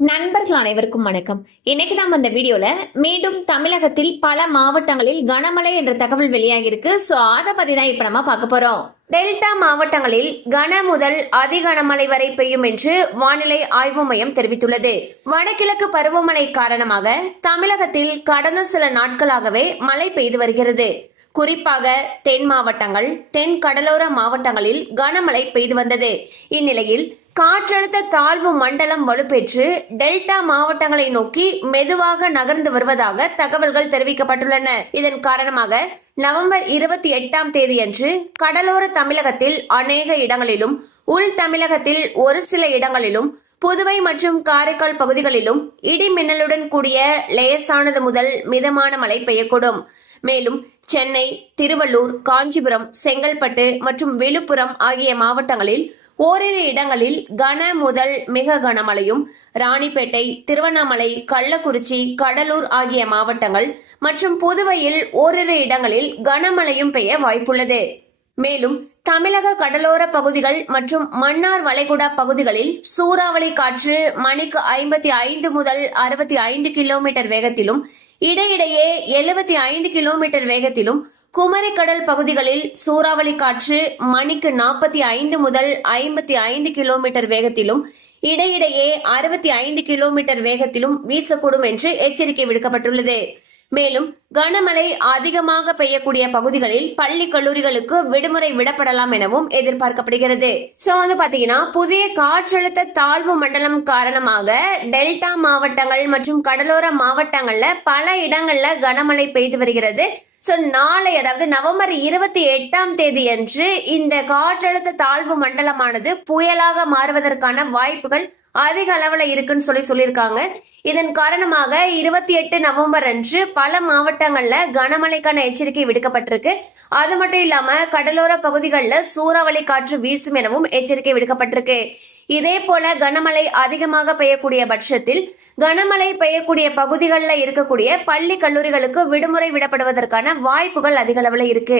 நண்பர்கள் அனைவருக்கும் வணக்கம். இன்னைக்கு நாம இந்த வீடியோல மீண்டும் தமிழகத்தில் பல மாவட்டங்களில் கனமழை என்ற தகவல் வெளியாகி இருக்கு. சோ அத பத்தி தான் இப்ப நம்ம பார்க்க போறோம். டெல்டா மாவட்டங்களில் கன முதல் அதி கனமழை வரை பெய்யும் என்று வானிலை ஆய்வு மையம் தெரிவித்துள்ளது. வடகிழக்கு பருவமழை காரணமாக தமிழகத்தில் கடந்த சில நாட்களாகவே மழை பெய்து வருகிறது. குறிப்பாக தென் மாவட்டங்கள், தென் கடலோர மாவட்டங்களில் கனமழை பெய்து வந்தது. இந்நிலையில் காற்றழுத்த தாழ்வு மண்டலம் வலுப்பெற்று டெல்டா மாவட்டங்களை நோக்கி மெதுவாக நகர்ந்து வருவதாக தகவல்கள் தெரிவிக்கப்பட்டுள்ளன. இதன் காரணமாக நவம்பர் 28ஆம் தேதியன்று கடலோர தமிழகத்தில் அநேக இடங்களிலும், உள் தமிழகத்தில் ஒரு சில இடங்களிலும், புதுவை மற்றும் காரைக்கால் பகுதிகளிலும் இடி மின்னலுடன் கூடிய லேசானது முதல் மிதமான மழை பெய்யக்கூடும். மேலும் சென்னை, திருவள்ளூர், காஞ்சிபுரம், செங்கல்பட்டு மற்றும் விழுப்புரம் ஆகிய மாவட்டங்களில் ஓரிரு இடங்களில் கன முதல் மிக கனமழையும், ராணிப்பேட்டை, திருவண்ணாமலை, கள்ளக்குறிச்சி, கடலூர் ஆகிய மாவட்டங்கள் மற்றும் புதுவையில் ஓரிரு இடங்களில் கனமழையும் பெய்ய வாய்ப்புள்ளது. மேலும் தமிழக கடலோர பகுதிகள் மற்றும் மன்னார் வளைகுடா பகுதிகளில் சூறாவளி காற்று மணிக்கு 55 முதல் 65 கிலோமீட்டர் வேகத்திலும், இடையிடையே 75 கிலோமீட்டர் வேகத்திலும், குமரிக்கடல் பகுதிகளில் சூறாவளி காற்று மணிக்கு 45 முதல் 55 கிலோமீட்டர் வேகத்திலும், இடையிடையே 65 கிலோமீட்டர் வேகத்திலும் வீசக்கூடும் என்று எச்சரிக்கை விடுக்கப்பட்டுள்ளது. மேலும் கனமழை அதிகமாக பெய்யக்கூடிய பகுதிகளில் பள்ளி கல்லூரிகளுக்கு விடுமுறை விடப்படலாம் எனவும் எதிர்பார்க்கப்படுகிறது. சோ பாத்தீங்கன்னா புதிய காற்றழுத்த தாழ்வு மண்டலம் காரணமாக டெல்டா மாவட்டங்கள் மற்றும் கடலோர மாவட்டங்கள்ல பல இடங்கள்ல கனமழை பெய்து வருகிறது. நாளை அதாவது நவம்பர் 28ஆம் தேதி அன்று இந்த காற்றழுத்த தாழ்வு மண்டலமானது புயலாக மாறுவதற்கான வாய்ப்புகள் அதிக அளவுல இருக்குன்னு சொல்லியிருக்காங்க. இதன் காரணமாக 28 நவம்பர் அன்று பல மாவட்டங்கள்ல கனமழைக்கான எச்சரிக்கை விடுக்கப்பட்டிருக்கு. அது மட்டும் இல்லாம கடலோர பகுதிகளில் சூறாவளி காற்று வீசும் எனவும் எச்சரிக்கை விடுக்கப்பட்டிருக்கு. இதே போல கனமழை அதிகமாக பெய்யக்கூடிய பட்சத்தில் கனமழை பெய்யக்கூடிய பகுதிகளில் இருக்கக்கூடிய பள்ளி கல்லூரிகளுக்கு விடுமுறை விடப்படுவதற்கான வாய்ப்புகள் அதிக அளவுல இருக்கு.